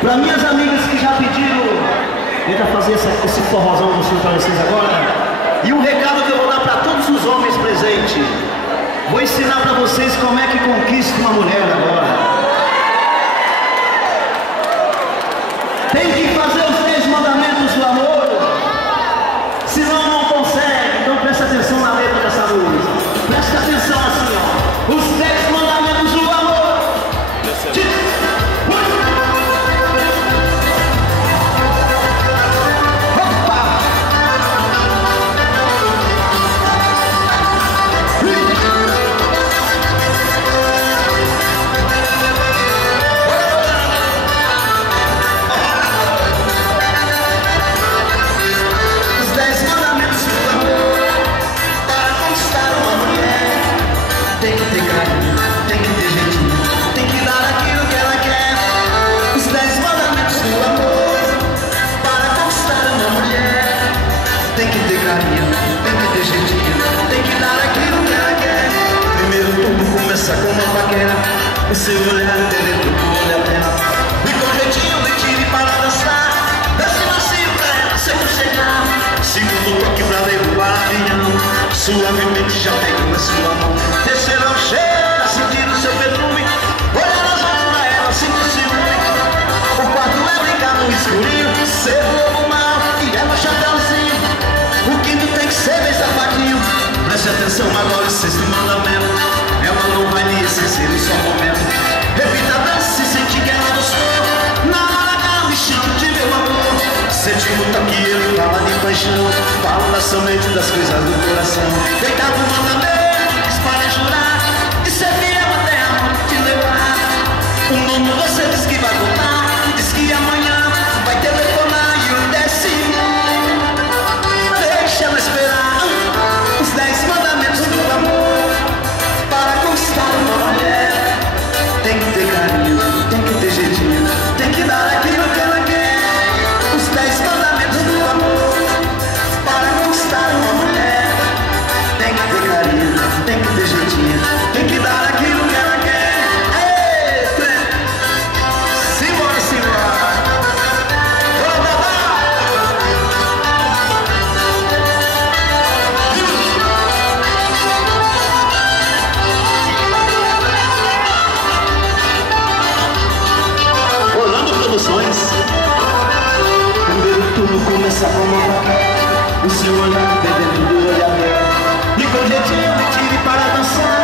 Para minhas amigas que já pediram, tenta fazer esse forrozão gostoso para vocês agora. E um recado que eu vou dar para todos os homens presentes. Vou ensinar para vocês como é que conquista uma mulher agora. Tem que fazer os 10 mandamentos do amor. Senão não consegue. Então presta atenção na letra dessa música. Presta atenção assim, ó. Os 10 mandamentos do amor. Começa com uma paquera, e se olhar dentro do olho dela, e com jeitinho de tire para dançar, desce macio pra ela sempre chegar. Segundo toque pra derrubar avião, suavemente já pega na sua mão. Terceiro é o cheiro pra sentir o seu perfume, olhar nas mãos pra ela, sinto ciúme. O quarto é brincar no escurinho, ser lobo mal e ela chapéuzinho. O quinto tem que ser bem safadinho. Preste atenção agora, o sexto mandamento. Ela não vai lhe esquecer em só momento. Repita a dança e sente que ela gostou. Na hora dela me chama de meu amor. Sétimo toque ele fala de paixão, fala somente das coisas do coração. Deitado no mandamento, diz para jurar e ser fiel até a morte te levar. O nono você diz que vai voltar, diz que amanhã vai telefonar. E o 10º deixa ela esperar. Os 10 mandamentos do amor. Para conquistar uma mulher, tem que ter carinho, tem que ter jeitinho, tem que dar aquilo que ela quer. Os 10 mandamentos do amor. Para conquistar uma mulher, tem que ter carinho, tem que ter jeitinho, tem que dar aquilo que ela quer. Eita! Simbora, simbora! Primeiro tudo começa com uma paquera, o seu olhar dentro do olhar dela, e com jeitinho me tire para dançar,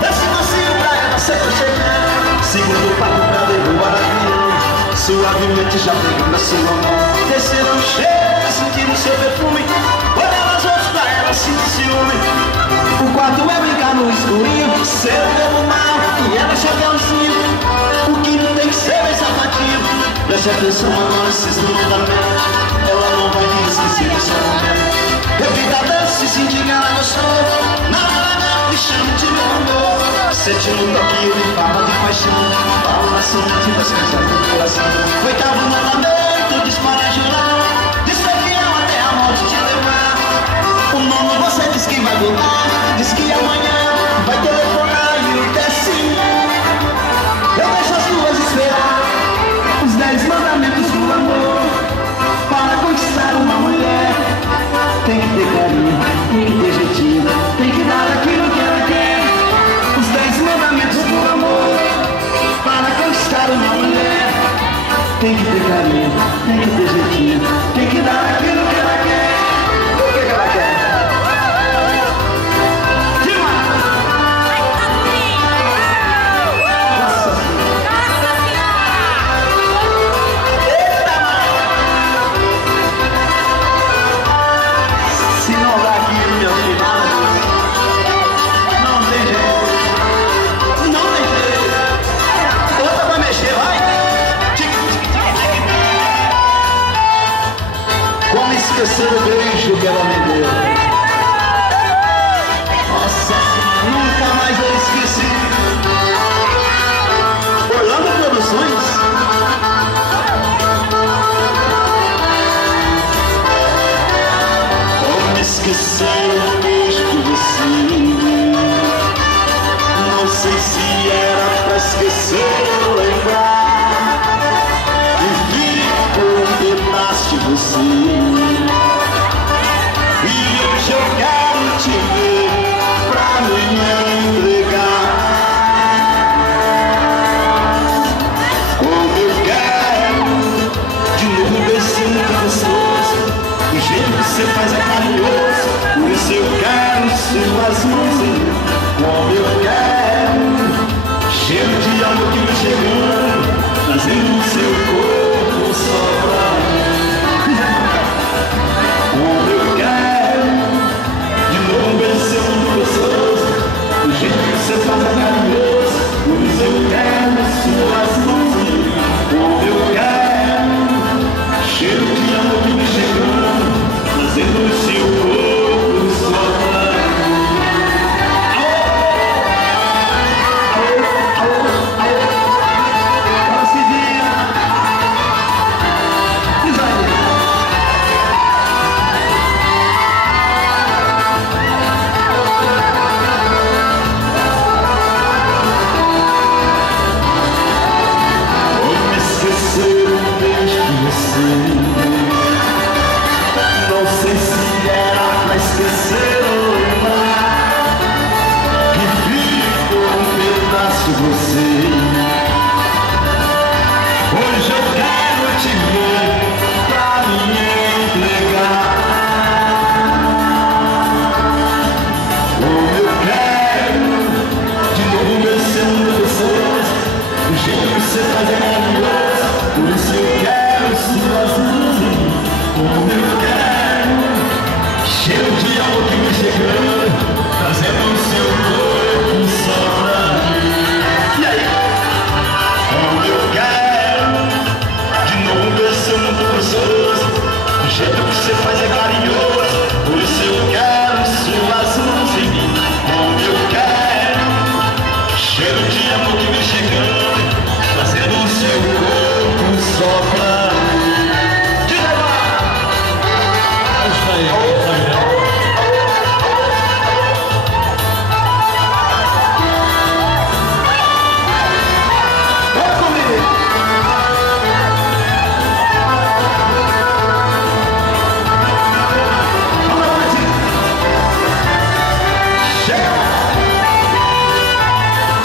desce macio pra ela se aconchegar. Segundo papo pra derrubar avião, suavemente já pegando a sua mão. Terceiro um cheiro, sentindo seu perfume, olhar nas outras pra ela sinto ciúme. O quarto é brincar no escurinho, ser o lobo mal e ela chapéuzinho. O quinto tem que ser bem safadinho. Preste atenção agora, sexto mandamento. Ela não vai lhe esquecer em seu momento. Repita a dança e sentir que ela gostou. Na hora dela me chama de meu amor. Sétimo toque ele fala de paixão, fala somente das coisas do coração. Oitavo mandamento diz para jurar, diz ser fiel até a morte te levar. O nono você diz que vai voltar, diz que amanhã vai telefonar. E o 10º eu deixo as duas esperar. Os 10 mandamentos do amor. Para conquistar uma mulher, tem que ter carinho, tem que ter jeitinho, tem que dar aquilo que ela quer. Os 10 mandamentos do amor. Para conquistar uma mulher, tem que ter carinho, tem que ter jeitinho, tem que dar aquilo que ela quer. O que ela quer? Esquecer o beijo que ela me deu. Nossa, nunca mais eu esqueci. Orlando Produções. Como esquecer o beijo que você me deu? Não sei se era pra esquecer ou lembrar. você. E hoje eu quero te ver pra me entregar. Como eu quero de novo ver sempre gostoso, do jeito que você faz é carinhoso. Por isso eu quero suas mãos em mim. Como eu quero, cheiro de amor que vem chegando, trazendo o seu corpo só pra mim. Como eu quero de novo ver seu mundo gostoso, do jeito que você faz é carinhoso. Por isso eu quero suas mãos em mim. Como eu quero, cheiro de amor que vem chegando, trazendo o seu corpo só pra mim. Não sei se era pra esquecer ou lembrar que ficou um pedaço de você. Hoje eu quero te ver pra me entregar. Como eu quero de novo ver seu mundo gostoso, do jeito que você faz é maravilhoso. Por isso eu quero suas mãos em mim. Como eu quero, cheiro de amor que vem chegando, trazendo o seu corpo só pra mim. E aí? Como eu quero de novo ver seu mundo gostoso, do jeito que você faz é carinhoso. Por isso eu quero suas mãos em mim. Como eu quero, cheiro de amor que vem chegando, trazendo o seu corpo só pra mim. Porque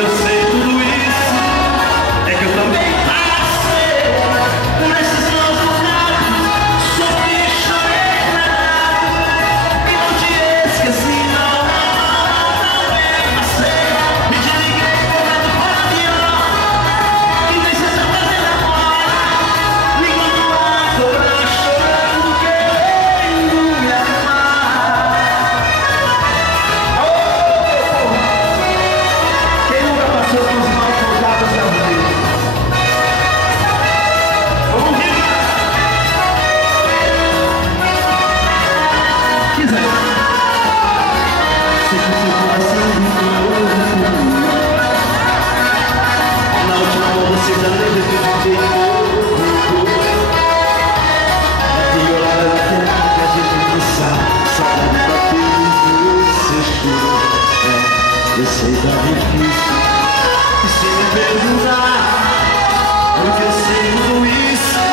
eu sei tudo isso.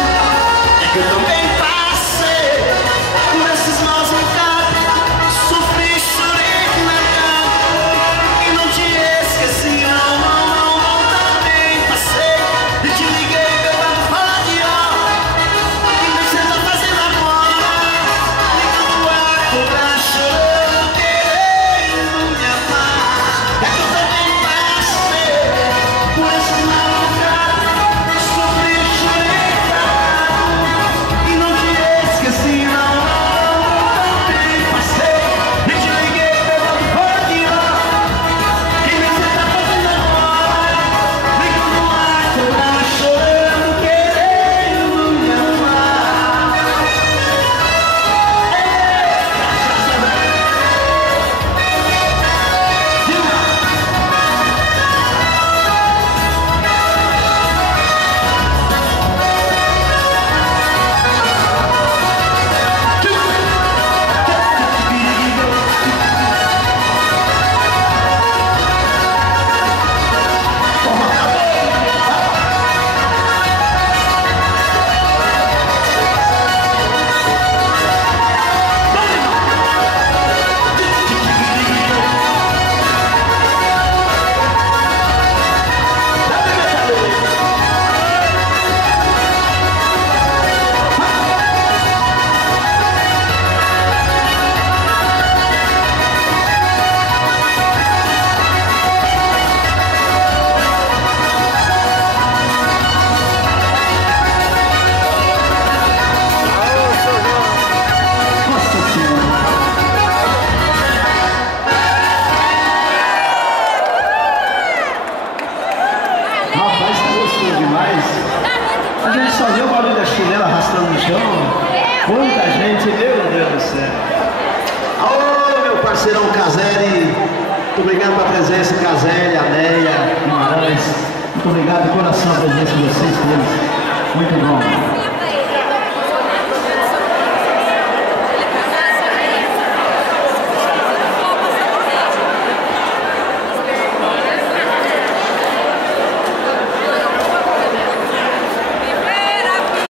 Quanta gente, meu Deus do céu. Alô, meu parceirão Caselli. Muito obrigado pela presença, Caselli, Aneia, Guimarães. Muito obrigado de coração a presença de vocês todos. Muito bom.